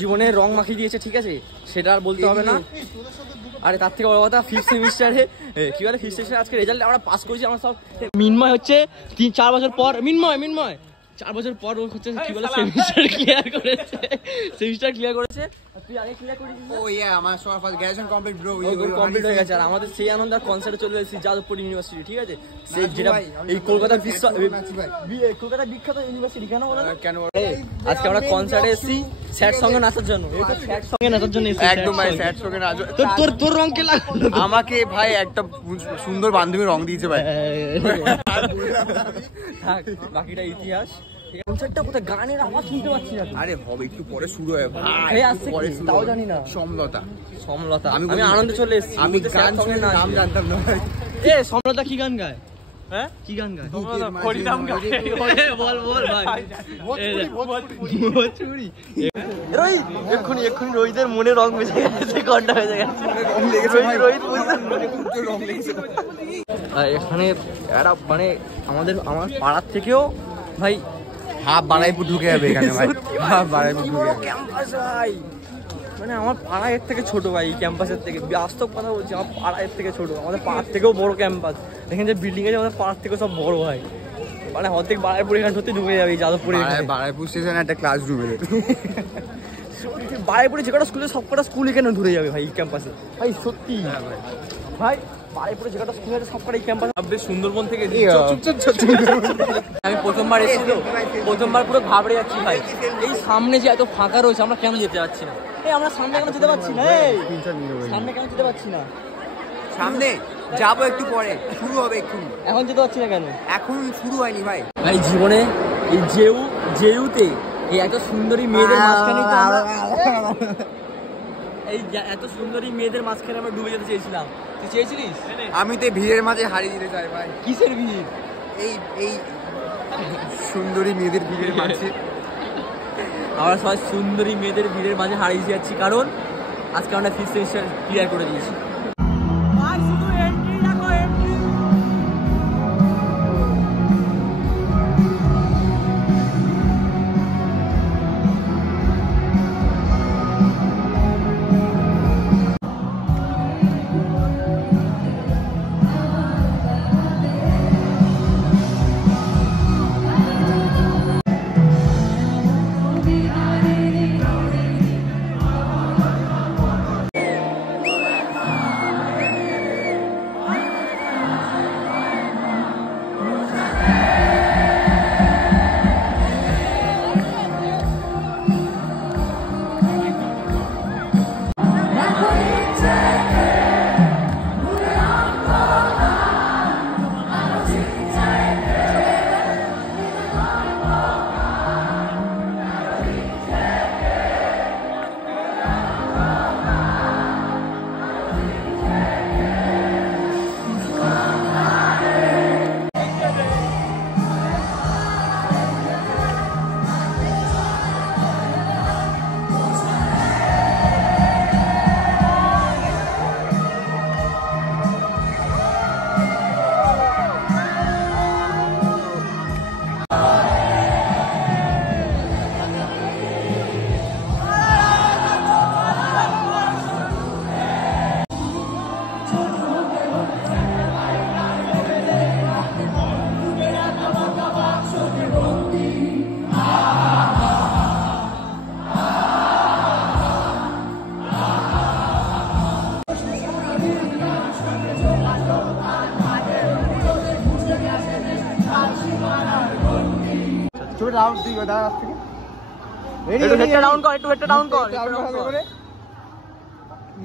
জীবনে রং মাখিয়ে দিয়েছে, ঠিক আছে, সেটা আর বলতে হবে না। আরে তার থেকে বড় কথা, ফিফথ সেমিস্টারে কি বলে, ফিফথ সেমিস্টারে আজকে রেজাল্ট আমরা পাস করেছি। আমরা সব মিনময় হচ্ছে 3-4 বছর পর, মিনময় 4 বছর পর ও হচ্ছে কি বলে সেমিস্টার ক্লিয়ার করেছে। তুই আগে ক্লিয়ার করেছিস? ও ইয়া, আমার সবার first graduation complete bro, complete হয়ে গেছে। আর আমাদের সেই আনন্দ কনসার্টে চলে এসেছি যাদবপুর ইউনিভার্সিটি, ঠিক আছে, সেই যেটা এই কলকাতার বিখ্যাত ইউনিভার্সিটি। কেন বলো কেন? আজকে আমরা কনসার্টে এসেছি স্যাড সঙ্গে নাচার জন্য। স্যাড সঙ্গে নাচার জন্য একদম ভাই, স্যাড সঙ্গে নাচ। তোর রং কে লাগলো? আমাকে ভাই একটা সুন্দর বান্ধবী রং দিয়েছে ভাই। বাকিটা ইতিহাস। কনসার্টটা কোথায়? গানের আওয়াজ শুনতে পাচ্ছি না। আরে হবে, একটু পরে শুরু হবে ভাই, পরে তাও জানি না। সমলতা আমি আনন্দে চলে এসেছি। আমি গান শুনে নাম জানতাম না ভাই। এ সমলতা কি গান গায়? হ্যাঁ কি গান গায়? হরিনাম গায়। বল ভাই। ভোজপুরি। এক্ষুনি রোহিতের মনে রং মিশে গেছে, গন্ডা হয়ে গেছে। রোহিত রং লেগেছে। এখানে একটা মানে আমার পাড়ার থেকেও ভাই হাফ বারাইপুর ঢুকে যাবে এখানে ভাই, হাফ বারাইপুর ঢুকে যাবে। ক্যাম্পাস ভাই, মানে আমার পাড়া এর থেকে ছোট ভাই, ক্যাম্পাসের থেকে। বাস্তব কথা বলছি, আমার পাড়া এর থেকে ছোট। আমাদের পাড়ার থেকেও বড় ক্যাম্পাস। এখানে যে বিল্ডিং আছে আমাদের পাড়ার থেকেও সব বড় ভাই। মানে অর্ধেক বারাইপুর এখানে সত্যি ঢুকে যাবে, যাদবপুরে। বারাইপুর স্টেশনে একটা ক্লাস ঢুকে যাবে। বারাইপুরে যে কটা স্কুলে সব কটা স্কুল এখানে ধরে যাবে ভাই ক্যাম্পাসে ভাই, সত্যি ভাই। বারাইপুরে যে কটা স্কুল আছে সব কটা এই ক্যাম্পাস। বেশ সুন্দরবন থেকে আমি প্রথমবার এসেছি তো, প্রথমবার পুরো ঘাবড়ে যাচ্ছি ভাই। এই সামনে যে এত ফাঁকা রয়েছে, আমরা কেন যেতে পারছি না? আমরা সামনে কেন যেতে পারছি না? সামনে কেন যেতে পারছি না? সামনে যাবো একটু পরে, শুরু হবে এক্ষুনি। এখন যেতে পারছি না কেন? এখন শুরু হয়নি ভাই। ভাই জীবনে এই জেউতে এই এত সুন্দরী মেয়েদের মাঝখানে এত সুন্দরী মেয়েদের মাঝখানে আমরা ডুবে যেতে চেয়েছিলাম। তুই চেয়েছিলিস? আমি তো ভিড়ের মাঝে হারিয়ে দিতে চাই ভাই। কিসের ভিড়? এই সুন্দরী মেয়েদের ভিড়ের মাঝে আমরা সবাই সুন্দরী মেয়েদের ভিড়ের মাঝে হারিয়ে যাচ্ছি, কারণ আজকে আমরা ফিফথ সেমিস্টার ক্লিয়ার করে দিয়েছি।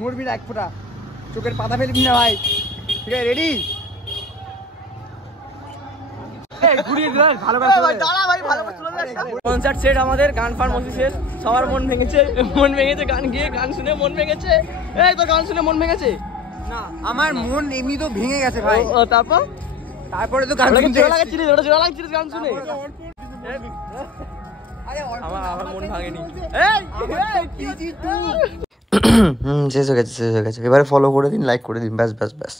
মরবি না এক ফোঁটা, চোখের পাতা ফেলবি না ভাই, ঠিক আছে? রেডি? কনসার্ট সেট আমাদের, গান ফান মস্তি শেষ, সবার মন ভেঙেছে, গান গিয়ে গান শুনে মন ভেঙেছে। এই তো গান শুনে মন ভেঙেছে না? আমার মন এমনি তো ভেঙে গেছে ভাই। তারপরে তো গান শুনতে লাগাচ্ছিস, গান শুনে। আমার মন ভাঙেনি। শেষ হয়ে গেছে। এবারে ফলো করে দিন, লাইক করে দিন, ব্যাস।